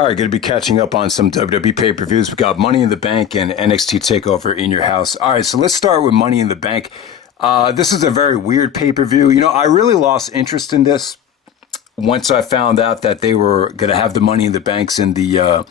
All right, going to be catching up on some WWE pay-per-views. We got Money in the Bank and NXT Takeover in your house. All right, so let's start with Money in the Bank. This is a very weird pay-per-view. You know, I really lost interest in this once I found out that they were going to have the Money in the Banks in the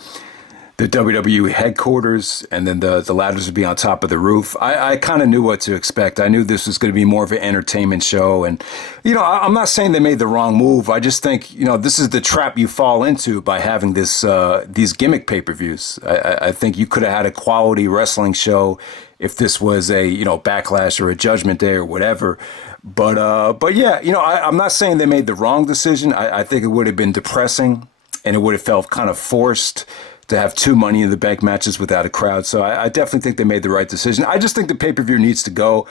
WWE headquarters, and then the ladders would be on top of the roof. I kind of knew what to expect. I knew this was going to be more of an entertainment show. And, you know, I'm not saying they made the wrong move. I just think, you know, this is the trap you fall into by having these gimmick pay-per-views. I think you could have had a quality wrestling show if this was a, you know, Backlash or a Judgment Day or whatever. But yeah, you know, I'm not saying they made the wrong decision. I think it would have been depressing, and it would have felt kind of forced to have two Money in the Bank matches without a crowd. So I definitely think they made the right decision. I just think the pay-per-view needs to go.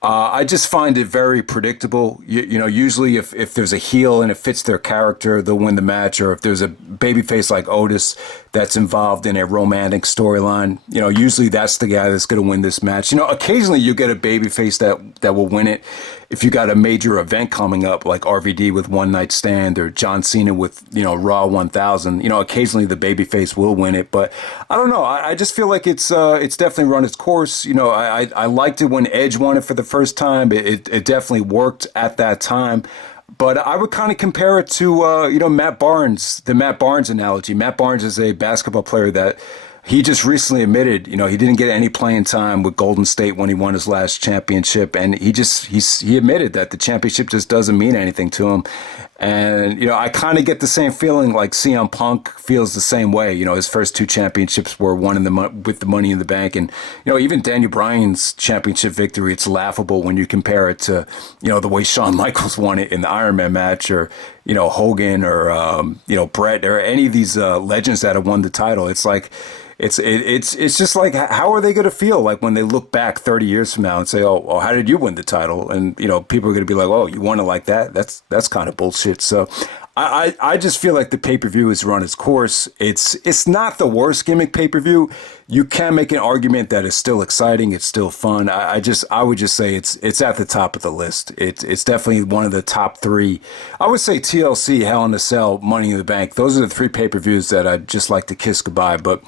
I just find it very predictable. You know, usually if there's a heel and it fits their character, they'll win the match. Or if there's a babyface like Otis that's involved in a romantic storyline, you know, usually that's the guy that's going to win this match. You know, occasionally you get a babyface that will win it. If you got a major event coming up like RVD with One Night Stand or John Cena with, you know, Raw 1000, you know, occasionally the babyface will win it. But I don't know. I just feel like it's definitely run its course. You know, I liked it when Edge won it for the first time. It definitely worked at that time. But I would kind of compare it to, you know, Matt Barnes, the Matt Barnes analogy. Matt Barnes is a basketball player that he just recently admitted, you know, he didn't get any playing time with Golden State when he won his last championship. And he admitted that the championship just doesn't mean anything to him. And, you know, I kind of get the same feeling like CM Punk feels the same way. You know, his first two championships were won with the Money in the Bank. And, you know, even Daniel Bryan's championship victory, it's laughable when you compare it to, you know, the way Shawn Michaels won it in the Iron Man match, or, you know, Hogan, or, you know, Brett, or any of these legends that have won the title. It's like, it's just like, how are they going to feel like when they look back 30 years from now and say, oh, how did you win the title? And, you know, people are going to be like, oh, you won it like that? That's kind of bullshit. So I just feel like the pay-per-view has run its course. It's not the worst gimmick pay-per-view. You can make an argument that it's still exciting. It's still fun. I would just say it's at the top of the list. It's definitely one of the top three. I would say TLC, Hell in a Cell, Money in the Bank. Those are the three pay-per-views that I'd just like to kiss goodbye. But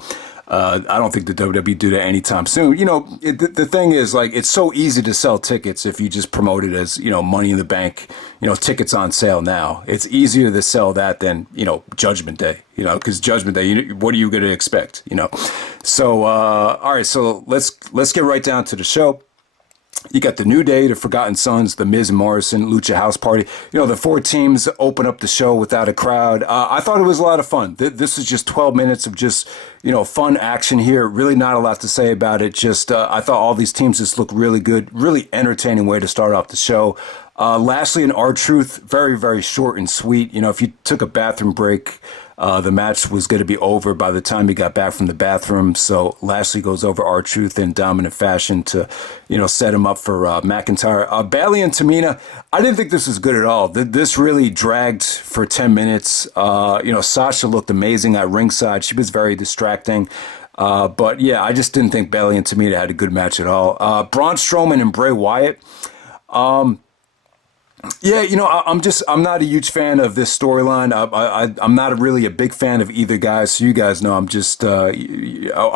I don't think the WWE do that anytime soon. You know, the thing is, like, it's so easy to sell tickets if you just promote it as, you know, Money in the Bank, you know, tickets on sale now. It's easier to sell that than, you know, Judgment Day, you know, because Judgment Day, what are you going to expect, you know? So, all right, so let's get right down to the show. You got the New Day, the Forgotten Sons, the Miz and Morrison, Lucha House Party. You know, the four teams open up the show without a crowd. I thought it was a lot of fun. This is just 12 minutes of just, you know, fun action here. Really not a lot to say about it. Just, I thought all these teams just looked really good. Really entertaining way to start off the show. Lashley and R-Truth, very, very short and sweet. You know, if you took a bathroom break, the match was going to be over by the time he got back from the bathroom. So Lashley goes over R-Truth in dominant fashion to, you know, set him up for McIntyre. Bayley and Tamina, I didn't think this was good at all. This really dragged for 10 minutes. You know, Sasha looked amazing at ringside. She was very distracting. But yeah, I just didn't think Bayley and Tamina had a good match at all. Braun Strowman and Bray Wyatt. Yeah, you know, I'm not a huge fan of this storyline. I'm not really a big fan of either guy. So you guys know, I'm just, I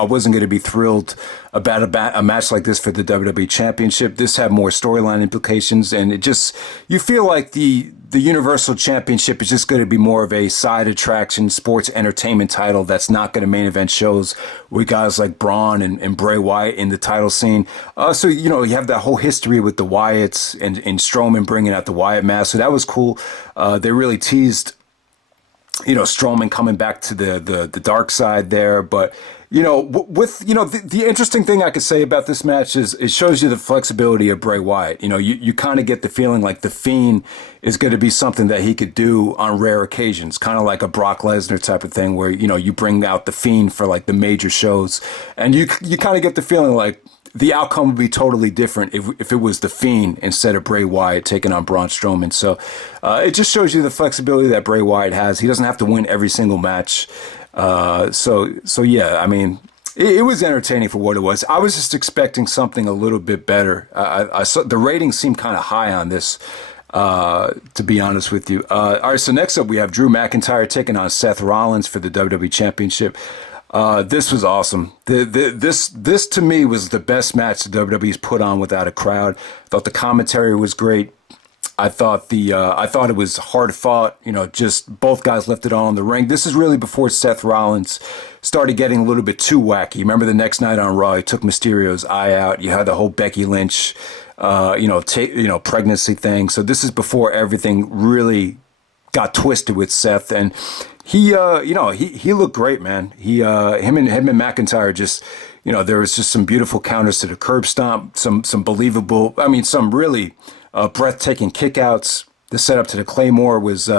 wasn't going to be thrilled about a match like this for the WWE Championship. This had more storyline implications, and it just, you feel like the Universal Championship is just going to be more of a side attraction, sports entertainment title that's not going to main event shows with guys like Braun and Bray Wyatt in the title scene. So, you know, you have that whole history with the Wyatts and Strowman bringing out the Wyatt mask. So that was cool. They really teased, you know, Strowman coming back to the dark side there. But, you know, with, you know, the interesting thing I could say about this match is it shows you the flexibility of Bray Wyatt. You know, you kind of get the feeling like the Fiend is going to be something that he could do on rare occasions, kind of like a Brock Lesnar type of thing where, you know, you bring out the Fiend for like the major shows, and you kind of get the feeling like the outcome would be totally different if it was the Fiend instead of Bray Wyatt taking on Braun Strowman. So it just shows you the flexibility that Bray Wyatt has. He doesn't have to win every single match. So yeah, I mean, it was entertaining for what it was. I was just expecting something a little bit better. I saw the ratings seemed kind of high on this. to be honest with you. All right, so next up we have Drew McIntyre taking on Seth Rollins for the WWE Championship. This was awesome. This to me was the best match the WWE's put on without a crowd. Thought the commentary was great. I thought it was hard fought. Just both guys left it all in the ring. This is really before Seth Rollins started getting a little bit too wacky. Remember the next night on Raw, he took Mysterio's eye out. You had the whole Becky Lynch, pregnancy thing. So this is before everything really got twisted with Seth, and he looked great, man. Him and McIntyre just, there was just some beautiful counters to the curb stomp, some believable, some really breathtaking kickouts. The setup to the Claymore was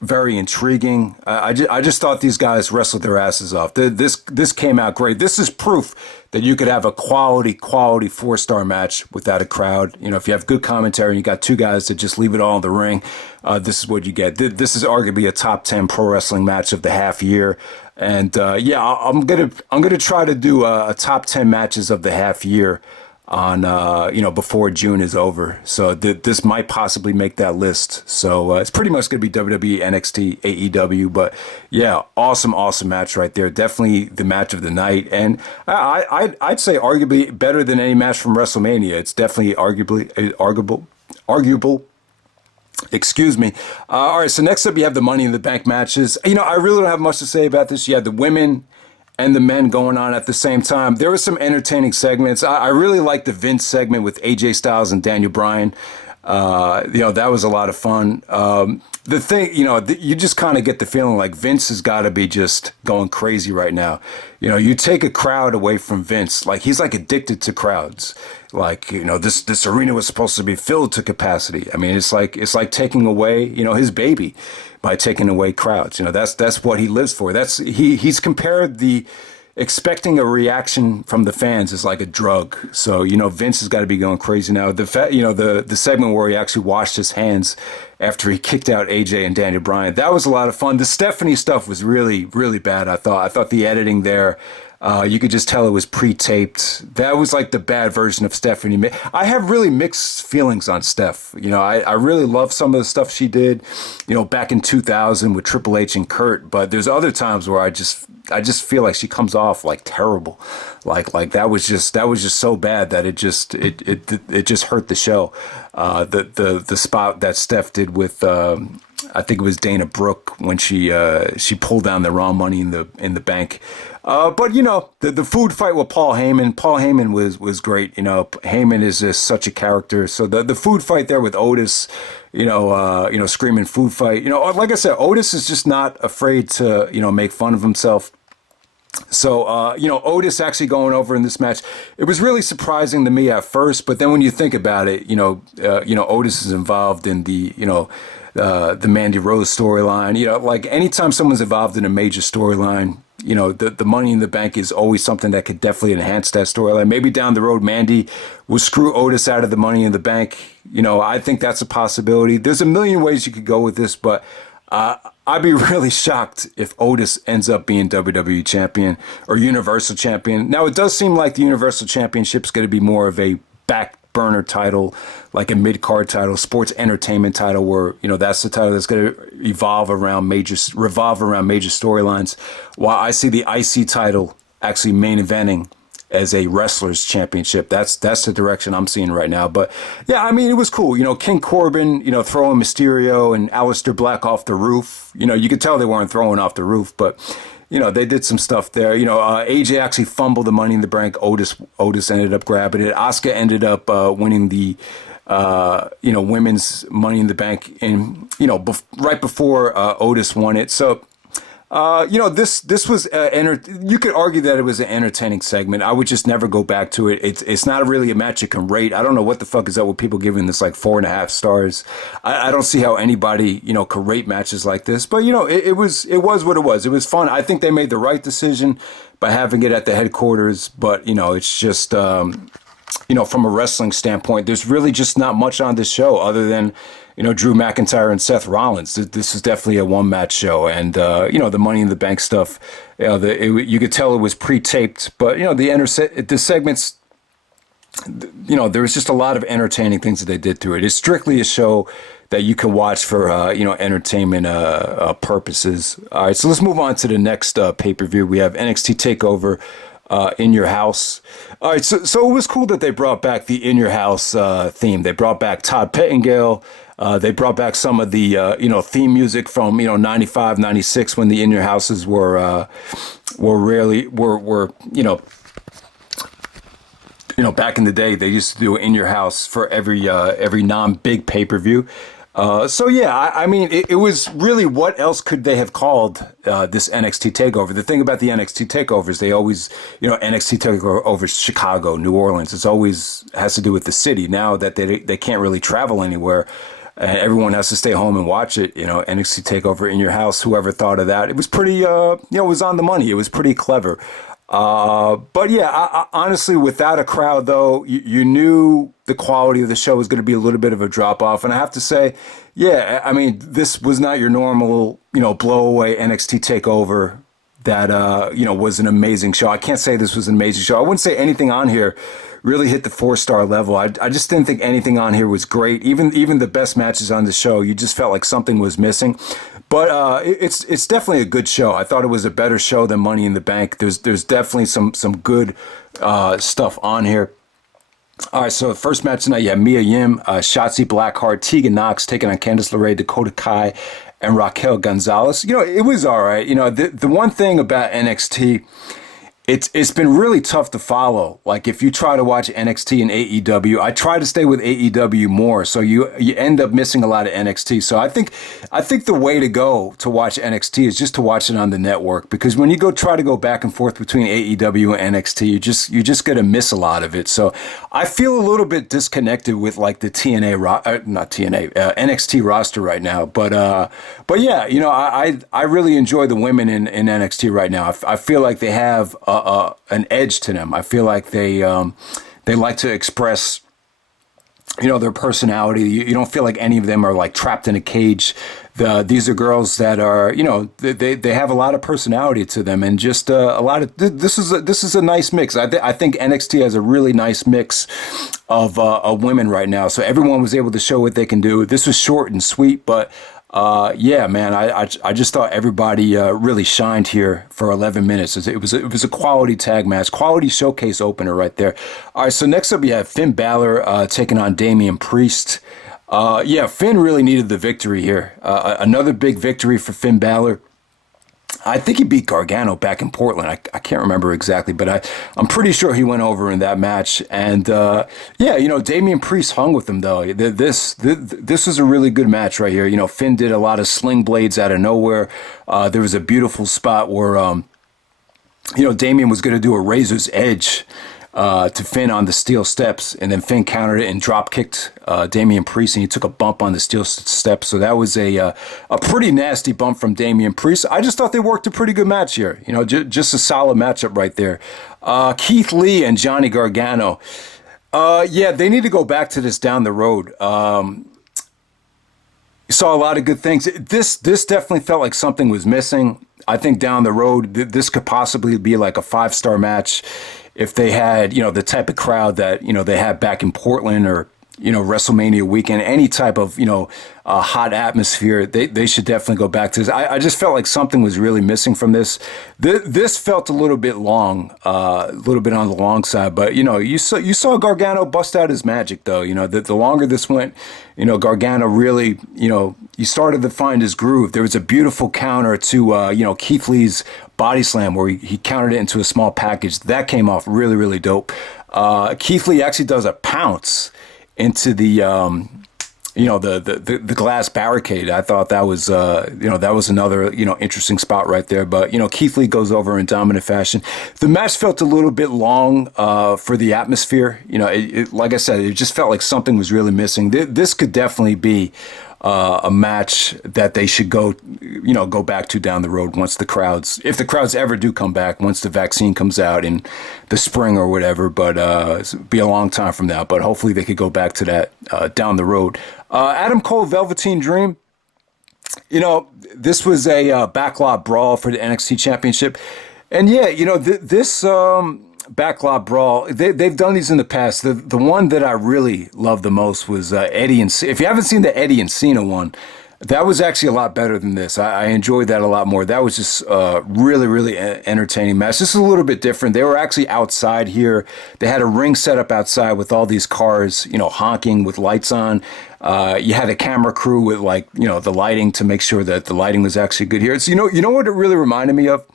very intriguing. I just thought these guys wrestled their asses off. This came out great. This is proof that you could have a quality 4-star match without a crowd. If you have good commentary and you got two guys that just leave it all in the ring, this is what you get. This is arguably a top 10 pro wrestling match of the half year. And I'm gonna try to do a top 10 matches of the half year on before June is over. So this might possibly make that list. So it's pretty much going to be WWE, NXT, AEW. But yeah, awesome match right there. Definitely the match of the night. And I'd say arguably better than any match from WrestleMania. It's definitely arguable. Excuse me. All right, so next up you have the Money in the Bank matches. I really don't have much to say about this. You have the women and the men going on at the same time. There were some entertaining segments. I really liked the Vince segment with AJ Styles and Daniel Bryan. That was a lot of fun. The thing, you just kind of get the feeling like Vince has got to be just going crazy right now. You take a crowd away from Vince, like he's like addicted to crowds. Like, this arena was supposed to be filled to capacity. It's like taking away, his baby by taking away crowds. That's what he lives for. He's compared the expecting a reaction from the fans is like a drug. So, Vince has got to be going crazy now. The segment where he actually washed his hands after he kicked out AJ and Daniel Bryan, that was a lot of fun. The Stephanie stuff was really, really bad. I thought the editing there, you could just tell it was pre-taped. That was like the bad version of Stephanie. I have really mixed feelings on Steph. I really love some of the stuff she did, back in 2000 with Triple H and Kurt. But there's other times where I just feel like she comes off like terrible. Like that was just so bad that it just hurt the show. The spot that Steph did with I think it was Dana Brooke when she pulled down the Raw Money in the Bank. But the food fight with Paul Heyman was great. Heyman is just such a character. So the food fight there with Otis, screaming food fight. Like I said, Otis is just not afraid to make fun of himself. So, Otis actually going over in this match, it was really surprising to me at first, but then when you think about it, Otis is involved in the Mandy Rose storyline. Like anytime someone's involved in a major storyline, the Money in the Bank is always something that could definitely enhance that storyline. Maybe down the road, Mandy will screw Otis out of the Money in the Bank. I think that's a possibility. There's a million ways you could go with this, but I'd be really shocked if Otis ends up being WWE champion or Universal champion. Now, it does seem like the Universal Championship is going to be more of a back burner title, like a mid-card title, sports entertainment title, where, that's the title that's going to revolve around major storylines, while I see the IC title actually main eventing as a wrestler's championship. That's the direction I'm seeing right now. But yeah, it was cool. King Corbin, throwing Mysterio and Aleister Black off the roof. You could tell they weren't throwing off the roof, but they did some stuff there. AJ actually fumbled the Money in the Bank. Otis ended up grabbing it. Asuka ended up winning the women's Money in the Bank, and right before Otis won it. So. This was you could argue that it was an entertaining segment. I would just never go back to it. It's not really a match you can rate. I don't know what the fuck is up with people giving this like 4.5 stars. I don't see how anybody could rate matches like this. But it was what it was. It was fun. I think they made the right decision by having it at the headquarters. But it's just from a wrestling standpoint, there's really just not much on this show other than. Drew McIntyre and Seth Rollins. This is definitely a one-match show, and the Money in the Bank stuff. You could tell it was pre-taped, but the segments there was just a lot of entertaining things that they did through it. It's strictly a show that you can watch for, entertainment purposes. All right, so let's move on to the next pay-per-view. We have NXT TakeOver In Your House. All right, so it was cool that they brought back the In Your House theme. They brought back Todd Pettengill. They brought back some of the, theme music from, 95, 96 when the In Your Houses were back in the day, they used to do In Your House for every non-big pay-per-view. It was really, what else could they have called this NXT TakeOver? The thing about the NXT TakeOvers, they always, NXT TakeOver Chicago, New Orleans. It's always has to do with the city. Now that they can't really travel anywhere, and everyone has to stay home and watch it. NXT TakeOver In Your House. Whoever thought of that? It was pretty, it was on the money. It was pretty clever. Honestly, without a crowd, though, you knew the quality of the show was going to be a little bit of a drop off. And I have to say, this was not your normal, blow away NXT TakeOver that, was an amazing show. I can't say this was an amazing show. I wouldn't say anything on here really hit the 4-star level. I just didn't think anything on here was great. Even the best matches on the show, you just felt like something was missing. But it's definitely a good show. I thought it was a better show than Money in the Bank. There's definitely some good stuff on here. All right, so the first match tonight, you have Mia Yim, Shotzi Blackheart, Tegan Knox taking on Candice LeRae, Dakota Kai, and Raquel Gonzalez. It was all right. The one thing about NXT, it's been really tough to follow. Like, if you try to watch NXT and AEW, I try to stay with AEW more, so you end up missing a lot of NXT. So I think the way to go to watch NXT is just to watch it on the network, because when you try to go back and forth between AEW and NXT, you're just gonna miss a lot of it. So I feel a little bit disconnected with like the NXT roster right now. But yeah, I really enjoy the women in NXT right now. I feel like they have an edge to them. I feel like they like to express, their personality. You don't feel like any of them are like trapped in a cage. These are girls that are, they have a lot of personality to them, and just a lot of this is a nice mix. I think NXT has a really nice mix of women right now. So everyone was able to show what they can do. This was short and sweet, but I just thought everybody really shined here for 11 minutes. It was a quality tag match, quality showcase opener right there. All right, so next up you have Finn Balor taking on Damien Priest. Finn really needed the victory here. Another big victory for Finn Balor. I think he beat Gargano back in Portland. I can't remember exactly, but I'm pretty sure he went over in that match. And Damien Priest hung with him though. This was a really good match right here. Finn did a lot of sling blades out of nowhere. There was a beautiful spot where Damien was going to do a razor's edge to Finn on the steel steps, and then Finn countered it and drop kicked Damien Priest, and he took a bump on the steel steps. So that was a pretty nasty bump from Damien Priest. I just thought they worked a pretty good match here. Just a solid matchup right there. Keith Lee and Johnny Gargano. They need to go back to this down the road. Saw a lot of good things. This definitely felt like something was missing. I think down the road, this could possibly be like a 5-star match if they had, the type of crowd that, they had back in Portland, or, WrestleMania weekend, any type of, hot atmosphere. They should definitely go back to this. I just felt like something was really missing from this. This felt a little bit long, a little bit on the long side, but, you saw Gargano bust out his magic though. The longer this went, Gargano really, he started to find his groove. There was a beautiful counter to, Keith Lee's body slam where he countered it into a small package. That came off really, really dope. Keith Lee actually does a pounce into the the glass barricade. I thought that was that was another interesting spot right there. But Keith Lee goes over in dominant fashion. The match felt a little bit long for the atmosphere. Like I said, it just felt like something was really missing. This could definitely be a match that they should go back to down the road once if the crowds ever do come back, once the vaccine comes out in the spring or whatever. But it'll be a long time from now. But hopefully they could go back to that down the road. Adam Cole, Velveteen Dream. This was a backlot brawl for the NXT Championship, and this backlot brawl. They've done these in the past. The one that I really loved the most was Eddie and If you haven't seen the Eddie and Cena one, that was actually a lot better than this. I enjoyed that a lot more. That was just really, really entertaining match. This is a little bit different. They were actually outside here. They had a ring set up outside with all these cars, honking with lights on. You had a camera crew with the lighting to make sure that the lighting was actually good here. It's, you know what it really reminded me of?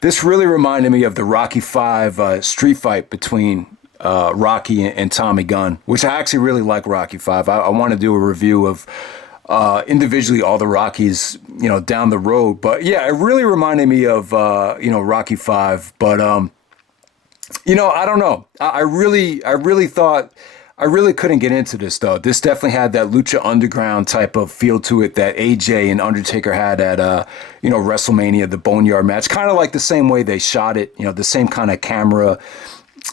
This really reminded me of the Rocky V street fight between Rocky and Tommy Gunn, which I actually really like Rocky V. I want to do a review of individually all the Rockies, down the road. But yeah, it really reminded me of, Rocky V. But, I don't know. I really thought, I really couldn't get into this though. This definitely had that Lucha Underground type of feel to it that AJ and Undertaker had at, WrestleMania, the Boneyard match. Kind of like the same way they shot it, the same kind of camera,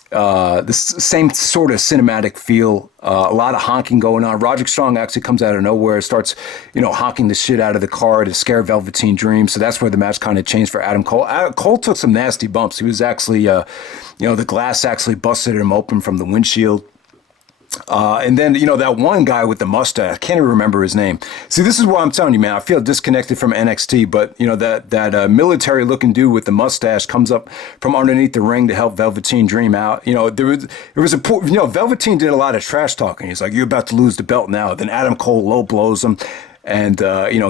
the same sort of cinematic feel, a lot of honking going on. Roderick Strong actually comes out of nowhere, starts, honking the shit out of the car to scare Velveteen Dream. So that's where the match kind of changed for Adam Cole. Cole took some nasty bumps. He was actually, the glass actually busted him open from the windshield. And then, that one guy with the mustache, I can't even remember his name. See, this is what I'm telling you, man. I feel disconnected from NXT, but, that military-looking dude with the mustache comes up from underneath the ring to help Velveteen Dream out. Velveteen did a lot of trash talking. He's like, you're about to lose the belt now. Then Adam Cole low blows him and,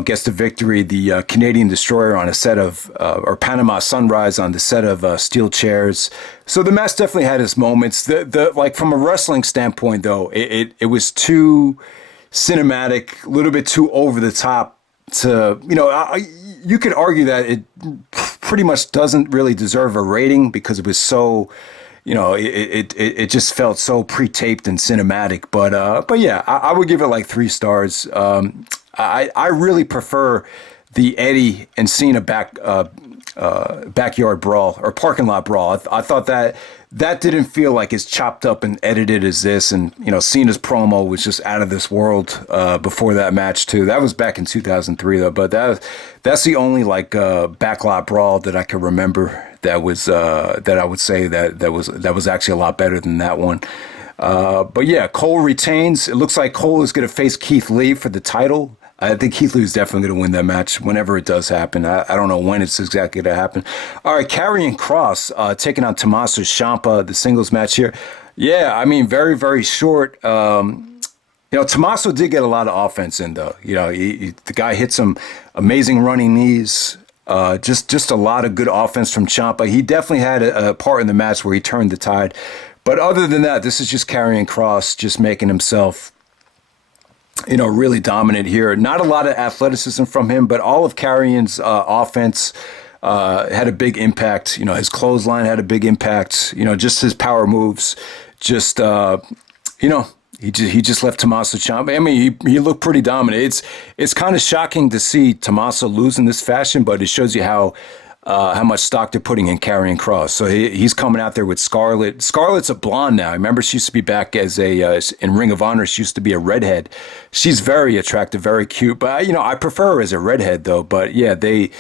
gets the victory. The Canadian Destroyer on a set of, or Panama Sunrise on the set of steel chairs. So the match definitely had its moments. The from a wrestling standpoint, though, it was too cinematic, a little bit too over the top to, you could argue that it pretty much doesn't really deserve a rating because it was so, it just felt so pre-taped and cinematic. But yeah, I would give it like 3 stars. I really prefer the Eddie and Cena backyard brawl or parking lot brawl. I thought that didn't feel like as chopped up and edited as this. And, Cena's promo was just out of this world before that match, too. That was back in 2003, though. But that's the only backlot brawl that I can remember that was that I would say that was actually a lot better than that one. But yeah, Cole retains. It looks like Cole is going to face Keith Lee for the title. I think Keith Lee is definitely going to win that match whenever it does happen. I don't know when it's exactly going to happen. All right, Karrion Kross taking on Tomasso Ciampa, the singles match here. Yeah, I mean, very, very short. Tomasso did get a lot of offense in, though. The guy hit some amazing running knees. Just a lot of good offense from Ciampa. He definitely had a part in the match where he turned the tide. But other than that, this is just Karrion Kross just making himself really dominant here. Not a lot of athleticism from him, but all of Karrion's offense had a big impact. His clothesline had a big impact. Just his power moves. Just, he just left Tomasso Ciampa. I mean, he looked pretty dominant. It's kind of shocking to see Tomasso lose in this fashion, but it shows you how much stock they're putting in Karrion Kross. So he's coming out there with Scarlett. Scarlett's a blonde now. I remember she used to be back as in Ring of Honor. She used to be a redhead. She's very attractive, very cute. But I prefer her as a redhead though. But yeah, they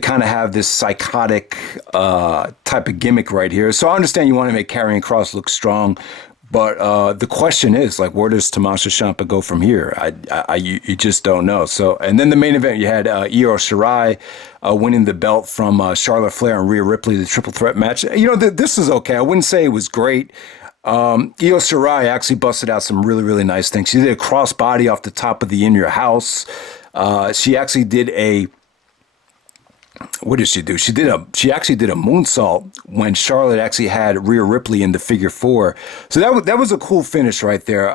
kind of have this psychotic type of gimmick right here. So I understand you want to make Karrion Kross look strong. But the question is, where does Tommaso Ciampa go from here? You just don't know. So, and then the main event, you had Io Shirai winning the belt from Charlotte Flair and Rhea Ripley, the triple threat match. This is okay. I wouldn't say it was great. Io Shirai actually busted out some really, really nice things. She did a crossbody off the top of the In Your House. She actually did what did she do? She actually did a moonsault when Charlotte actually had Rhea Ripley in the figure 4. So that was a cool finish right there.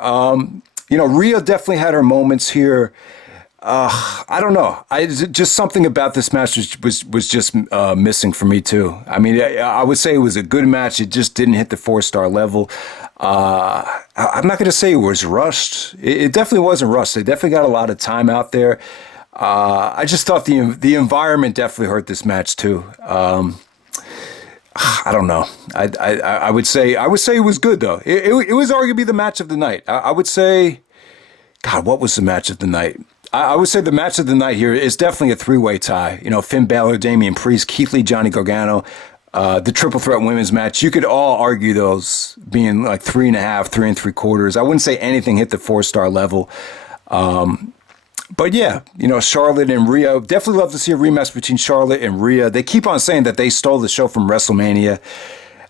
Rhea definitely had her moments here. I don't know. Just something about this match was just missing for me too. I mean, I would say it was a good match. It just didn't hit the 4-star level. I'm not going to say it was rushed. It definitely wasn't rushed. They definitely got a lot of time out there. I just thought the environment definitely hurt this match too. I don't know. I would say it was good though. It was arguably the match of the night. I would say, God, what was the match of the night? I would say the match of the night here is definitely a 3-way tie. Finn Balor, Damien Priest, Keith Lee, Johnny Gargano. The triple threat women's match, you could all argue those being like 3.5, 3 3/4. I wouldn't say anything hit the 4-star level. But yeah, Charlotte and Rhea, definitely love to see a rematch between Charlotte and Rhea. They keep on saying that they stole the show from WrestleMania.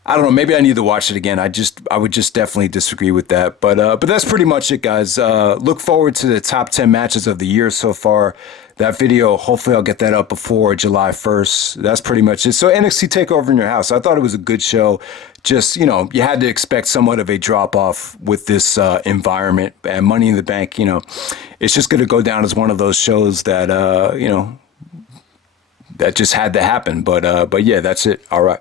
I don't know. Maybe I need to watch it again. I would just definitely disagree with that. But that's pretty much it, guys. Look forward to the top 10 matches of the year so far. That video, hopefully I'll get that up before July 1st. That's pretty much it. So NXT Takeover in your house. I thought it was a good show. Just, you had to expect somewhat of a drop-off with this environment. And Money in the Bank, it's just going to go down as one of those shows that, that just had to happen. But yeah, that's it. All right.